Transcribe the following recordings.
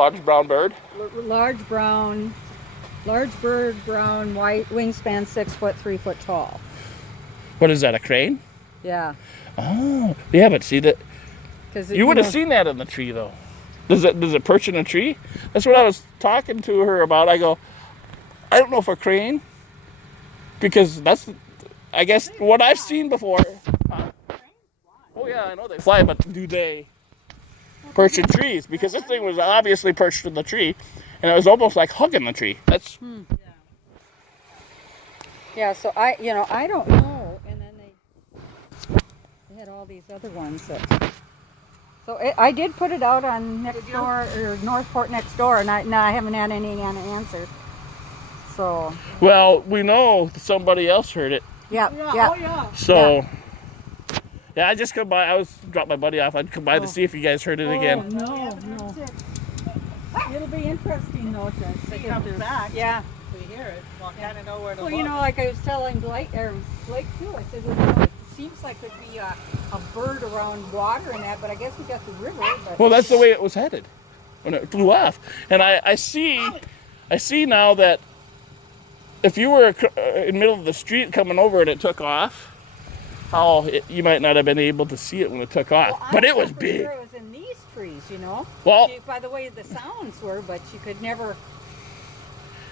Large brown bird. Large bird, brown, white, wingspan 6 foot, 3 foot tall. What is that? A crane? Yeah. Oh, yeah, but see that. Because You would have seen that in the tree, though. Does it perch in a tree? That's what I was talking to her about. I go, I don't know if a crane, because that's, I guess, what I've seen before. Oh yeah, I know they fly, but do they perch in trees? Because this thing was obviously perched in the tree, and it was almost like hugging the tree. That's. Yeah. So I don't know. And then they had all these other ones that. So I did put it out on next door or Northport next door, and I haven't had any answers. So. Well, we know somebody else heard it. Yeah. Oh yeah. So. Yeah, I just come by. I was dropped my buddy off. I'd come by to see if you guys heard it again. No. It'll be interesting though to It comes back. Yeah. We hear it. We'll kind of know where to Well, look. like I was telling Blake too. I said, well, it seems like there'd be a bird around water and that, but I guess we got the river. But Well, that's the way it was headed when it flew off. And I see now that if you were in the middle of the street coming over and it took off, you might not have been able to see it when it took off. Well, but it was sure big. It was in these trees, Well, by the way the sounds were, but you could never.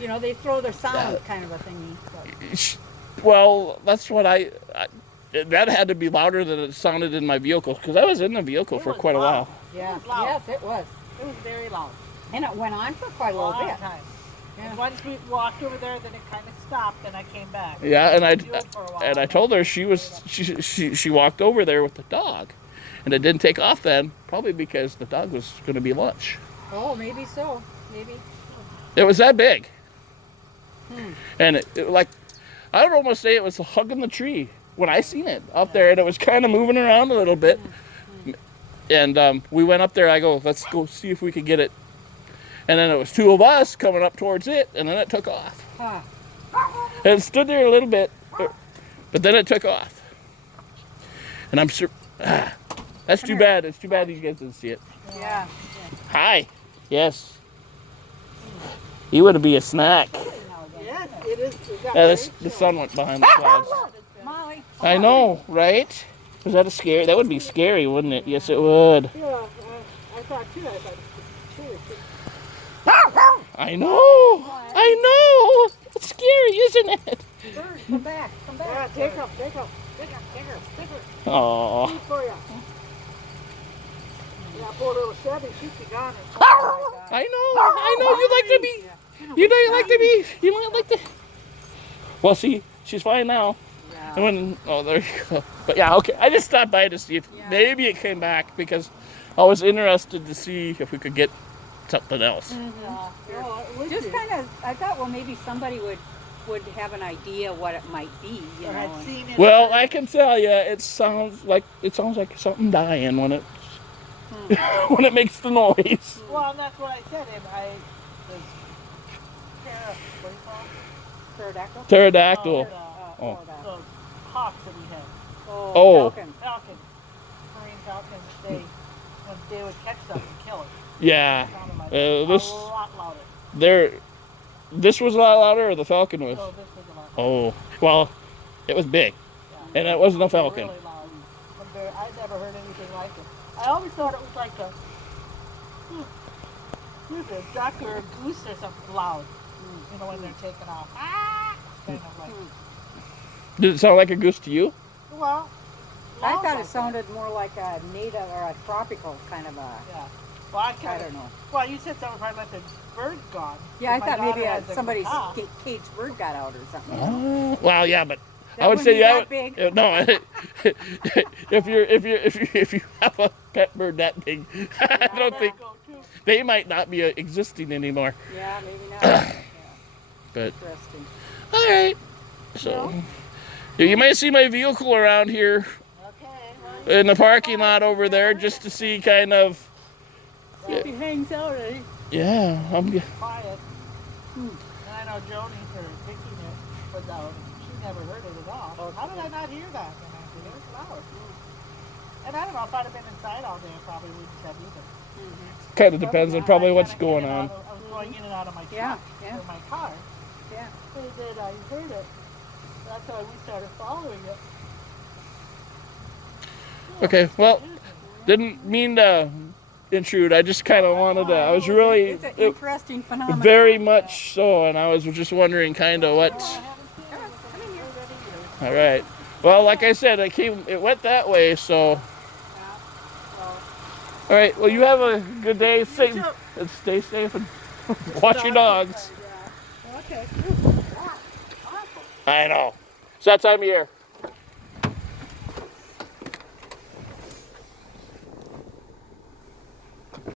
They throw their sound kind of a thingy. But. Well, that's what that had to be louder than it sounded in my vehicle, because I was in the vehicle for quite a while. Yeah. Loud. Yes, it was. It was very loud. And it went on for quite a little Long bit. time. Yeah. And once we walked over there, then it kind of stopped, and I came back. Yeah, and For a while. I told her she walked over there with the dog, and it didn't take off then, probably because the dog was going to be lunch. Oh, maybe so. Maybe. It was that big. And it like, I would almost say it was hugging the tree when I seen it up there, and it was kind of moving around a little bit. And we went up there. I go, let's go see if we could get it. And then it was two of us coming up towards it, and then it took off. Huh. And it stood there a little bit, but then it took off. And I'm sure, that's too bad. It's too bad you guys didn't see it. Yeah. Hi. Yes. You would be a snack. Yes, it is. Yeah, the sun went behind the clouds. Molly. I know, right? Was that scary? That would be scary, wouldn't it? Yes, it would. Yeah, I thought too. I thought I know. It's scary, isn't it? Bird, come back. yeah, take her. Aww. Food for you. Yeah, poor little Chevy, she'd be gone. I know. You like to be. You might like to. Well, see, she's fine now. Yeah. And there you go. But yeah, okay. I just stopped by to see if maybe it came back, because I was interested to see if we could get something else. Just kind of, I thought, well, maybe somebody would have an idea what it might be, Or had seen it. Well, I can tell you, it sounds like something dying when it when it makes the noise. Well, that's what I said. Pterodactyl? Pterodactyl. The hawks that we had. Oh. Falcon. Marine falcon. When they would catch something and kill it. Yeah. This. A lot louder. This was a lot louder, or the falcon was? Oh, this was a lot Oh, louder. well, it was big, and it wasn't a falcon. Really loud. I never heard anything like it. I always thought it was like a duck or a goose or something loud. When they're taking off. Kind of like. Did it sound like a goose to you? Well, I loud thought like it sounded more like a native or a tropical kind of a. Yeah. Well, I don't know. Well, you said someone probably let the bird gone. Yeah, I My thought maybe daughter has a somebody's cock. caged bird got out or something. Well, yeah, but That I would wouldn't say be yeah. that big. No, if you have a pet bird that big, I don't think Go too. they might not be existing anymore. Yeah, maybe not. Yeah. But Interesting. all right, so you might see my vehicle around here Okay. in the parking lot over there, just to see kind of. He hangs out, eh? Yeah, Quiet. And I know Joni, for Vicky, was out. She never heard it at all. How did I not hear that? And I said, it was loud. And I don't know, if I'd have been inside all day, I probably wouldn't have either. Kind of depends on probably what's kinda in going and on. out of- I was going in and out of my Yeah, truck yeah. or my car. Yeah. And then I heard it. That's why we started following it. Okay, well, didn't mean to intrude. I just kind of wanted to. I was really It's an interesting phenomenon. very much so, and I was just wondering kind of what. All right. Well, like I said, it went that way, so. All right. Well, you have a good day. And stay safe and watch your dogs. Okay. I know. It's that time of year.